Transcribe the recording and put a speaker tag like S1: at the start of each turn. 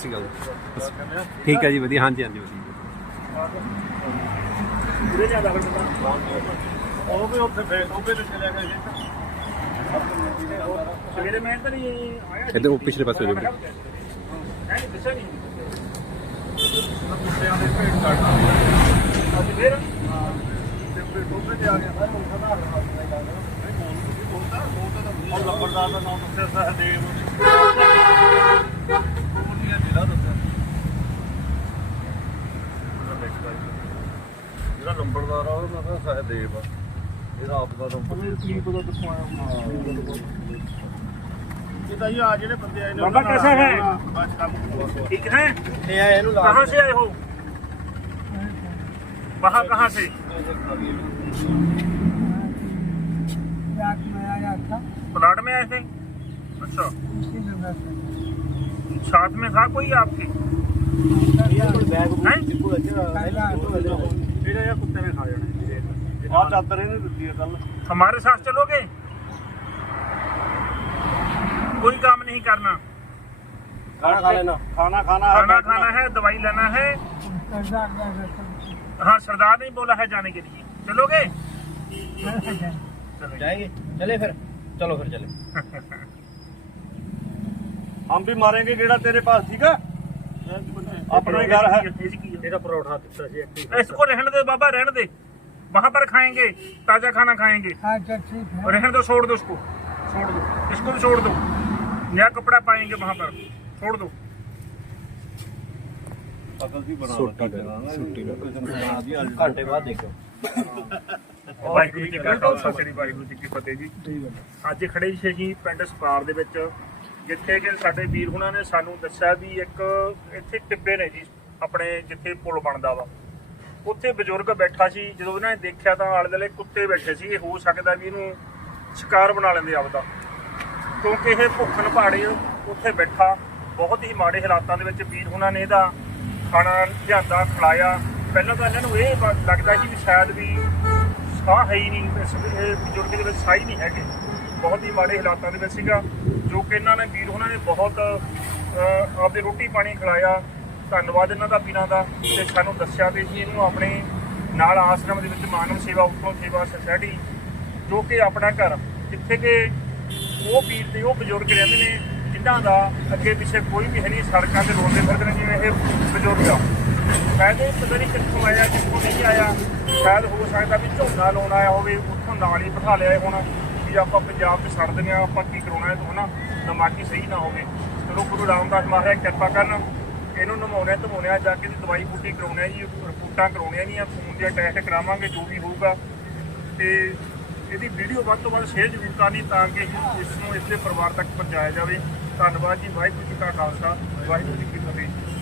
S1: ਸ਼੍ਰੀ ਅਕਾਲ। ਠੀਕ ਹੈ ਜੀ ਵਧੀਆ ਹਾਂਜੀ ਹਾਂਜੀ ਵਧੀਆ।
S2: ਉਰੇ ਜਾ ਉਹ ਵੀ ਉੱਥੇ ਫੇਰ ਉਹ ਵੀ ਗਿਆ ਜੀ ਸਵੇਰੇ ਮੈਂ ਤਾਂ ਨਹੀਂ ਆਇਆ
S1: ਇੱਧਰ ਉਹ ਪਿਛਲੇ ਪਾਸੇ ਹੋ ਜਾਓ।
S2: ਨਹੀਂ ਦਿਸਿਆ ਨਹੀਂ। ਦੇ ਅੱਜ ਫੇਰ? ਤੇ ਫਿਰ ਟੋਪੇ ਤੇ ਆ ਗਿਆ ਸਰ ਉਹ ਖੜਾ ਰਿਹਾ ਸੀ ਲੱਗਦਾ ਨਹੀਂ ਬੋਲ ਨਹੀਂ ਬੋਲਦਾ ਬੋਲਦਾ ਤਾਂ ਉਹ ਲੰਬੜਦਾਰ ਦਾ ਨਾਮ ਦੱਸਿਆ ਸਹਦੇਵ ਉਹ ਨਹੀਂ ਜ਼ਿਲ੍ਹਾ ਦੱਸਿਆ ਜਿਹੜਾ ਲੰਬੜਦਾਰ ਆ ਉਹਦਾ ਨਾਮ ਸਹਦੇਵ ਆ ਇਹਦਾ ਆਪ ਦਾ ਨੰਬਰ ਕੀ ਪਤਾ ਕਿੱਥੋਂ ਆਇਆ ਇਹ ਤਾਂ ਇਹ ਆ ਜਿਹੜੇ ਬੰਦੇ ਆਏ ਨੇ
S3: ਬਾਬਾ ਕੈਸਾ ਹੈ?
S2: ਬਸ ਕੰਮ
S3: ठीक है
S2: ਇਹ ਆਏ ਇਹਨੂੰ ਲਾ
S3: कहाँ से आए हो वहाँ कहाँ से
S4: रात में आया था
S3: प्लाट में आए थे अच्छा
S4: उसी जगह से
S3: साथ में था कोई आपके हमारे साथ चलोगे कोई काम नहीं करना
S2: खाना खा लेना खाना खाना
S3: खाना खाना है दवाई लेना है हाँ सरदार ने बोला है जाने के लिए चलोगे
S5: जाएँगे चले फिर चलो फिर चले
S2: हम भी मारेंगे गेड़ा तेरे पास ठीक है अपना ही घर है
S3: तेरा परोठा इसको रहने दे बाबा रहने दे वहां पर खाएंगे ताजा खाना खाएंगे
S4: अच्छा ठीक है
S3: और रहने दो छोड़ दो उसको छोड़ दो इसको भी छोड़ दो नया कपड़ा पाएंगे वहां पर छोड़ दो
S2: अकल भी बना
S1: सोटी
S2: देना ना,
S1: सोटी
S2: किसी ने बना दिया
S5: घंटे बाद देखो
S3: ਵਾਹਿਗੁਰੂ ਜੀ ਕਾ ਖਾਲਸਾ ਸ੍ਰੀ ਵਾਹਿਗੁਰੂ ਜੀ ਕੀ ਫਤਿਹ ਜੀ ਅੱਜ ਖੜੇ ਸੀ ਜੀ ਪਿੰਡ ਸਪਾਰ ਦੇ ਵਿੱਚ ਜਿੱਥੇ ਕਿ ਸਾਡੇ ਵੀਰ ਹੁਣਾਂ ਨੇ ਸਾਨੂੰ ਦੱਸਿਆ ਵੀ ਇੱਕ ਇੱਥੇ ਟਿੱਬੇ ਨੇ ਜੀ, ਆਪਣੇ ਜਿੱਥੇ ਪੁਲ ਬਣਦਾ ਵਾ। ਉੱਥੇ ਬਜ਼ੁਰਗ ਬੈਠਾ ਸੀ, ਜਦੋਂ ਉਹਨਾਂ ਨੇ ਦੇਖਿਆ ਤਾਂ ਆਲੇ ਦੁਆਲੇ ਕੁੱਤੇ ਬੈਠੇ ਸੀ। ਇਹ ਹੋ ਸਕਦਾ ਵੀ ਇਹਨੂੰ ਸ਼ਿਕਾਰ ਬਣਾ ਲੈਂਦੇ ਆਪਦਾ। ਕਿਉਂਕਿ ਇਹ ਭੁੱਖਣ ਪਹਾੜੇ ਉੱਥੇ ਬੈਠਾ। ਬਹੁਤ ਹੀ ਮਾੜੇ ਹਾਲਾਤਾਂ ਦੇ ਵਿੱਚ ਵੀਰ ਹੁਣਾਂ ਨੇ ਇਹਦਾ ਖਾਣਾ ਲਿਆਂਦਾ, ਖਿਲਾਇਆ। ਪਹਿਲਾਂ ਤਾਂ ਇਹਨਾਂ ਨੂੰ ਇਹ ਲੱਗਦਾ ਸੀ ਵੀ ਸ਼ਾਇਦ ਵੀ ਸਾਹ ਹੈ ਹੀ ਨਹੀਂ, ਇਸ, ਇਹ ਬਜ਼ੁਰਗ ਦੇ ਵਿੱਚ ਸਾਹ ਹੀ ਨਹੀਂ ਹੈਗੇ। ਬਹੁਤ ਹੀ ਮਾੜੇ ਹਾਲਾਤਾਂ ਦੇ ਵਿੱਚ ਸੀਗਾ, ਜੋ ਕਿ ਇਹਨਾਂ ਨੇ ਵੀਰ ਉਹਨਾਂ ਨੇ ਬਹੁਤ ਆਪਦੇ ਰੋਟੀ ਪਾਣੀ ਖਿਲਾਇਆ। ਧੰਨਵਾਦ ਇਹਨਾਂ ਦਾ ਵੀਰਾਂ ਦਾ, ਤੇ ਸਾਨੂੰ ਦੱਸਿਆ ਤੇ ਜੀ ਇਹਨੂੰ ਆਪਣੇ ਨਾਲ ਆਸ਼ਰਮ ਦੇ ਵਿੱਚ ਮਾਨਵ ਸੇਵਾ ਉੱਤੋਂ ਸੇਵਾ ਸੁਸਾਇਟੀ ਜੋ ਕਿ ਆਪਣਾ ਘਰ, ਜਿੱਥੇ ਕਿ ਉਹ ਵੀਰ ਤੇ ਉਹ ਬਜ਼ੁਰਗ ਰਹਿੰਦੇ ਨੇ, ਜਿਨ੍ਹਾਂ ਦਾ ਅੱਗੇ ਪਿੱਛੇ ਕੋਈ ਵੀ ਹੈ ਨਹੀਂ, ਸੜਕਾਂ ਤੇ ਰੋਂਦੇ ਫਿਰਦੇ ਨੇ, ਜਿਵੇਂ ਇਹ ਬਜ਼ੁਰਗ ਆ। ਸ਼ਾਇਦ ਪਤਾ ਨਹੀਂ ਕਿੱਥੋਂ ਆਇਆ, ਕਿੱਥੋਂ ਨਹੀਂ ਆਇਆ। ਸ਼ਾਇਦ ਹੋ ਸਕਦਾ ਵੀ ਝੋਨਾ ਲਾਉਣ ਆਇਆ ਹੋਵੇ, ਉੱਥੋਂ ਨਾਲ ਹੀ ਬਿਠਾ ਲਿਆ ਹੋਣਾ। ਵੀ ਆਪਾਂ ਪੰਜਾਬ 'ਚ ਛੱਡ ਦਿੰਦੇ ਆ ਆਪਾਂ ਕੀ ਕਰਾਉਣਾ ਹੈ, ਤੋਂ ਹਨਾ ਦਿਮਾਗੀ ਸਹੀ ਨਾ ਹੋਵੇ। ਚਲੋ ਗੁਰੂ ਰਾਮਦਾਸ ਮਹਾਰਾਜ ਕਿਰਪਾ ਕਰਨ, ਇਹਨੂੰ ਨਮਾਉਣਾ ਧਮਾਉਣਾ ਜਾ ਕੇ ਦੀ ਦਵਾਈ ਬੂਟੀ ਕਰਾਉਣੇ ਆ ਜੀ, ਰਿਪੋਰਟਾਂ ਕਰਾਉਣੀਆਂ ਨਹੀਂ ਆ ਖੂਨ ਦੇ ਟੈਸਟ ਕਰਾਵਾਂਗੇ, ਜੋ ਵੀ ਹੋਊਗਾ। ਤੇ ਇਹਦੀ ਵੀਡੀਓ ਵੱਧ ਤੋਂ ਵੱਧ ਸ਼ੇਅਰ ਜ਼ਰੂਰ ਕਰਨੀ ਤਾਂ ਕਿ ਇਸ ਨੂੰ ਇਸ ਪਰਿਵਾਰ ਤੱਕ ਪਹੁੰਚਾਇਆ ਜਾਵੇ। ਧੰਨਵਾਦ ਜੀ, ਵਾਹਿਗੁਰੂ ਜੀ ਕਾ ਖਾਲਸਾ, ਵਾਹਿਗੁਰੂ ਜੀ ਕੀ ਫਤਿਹ।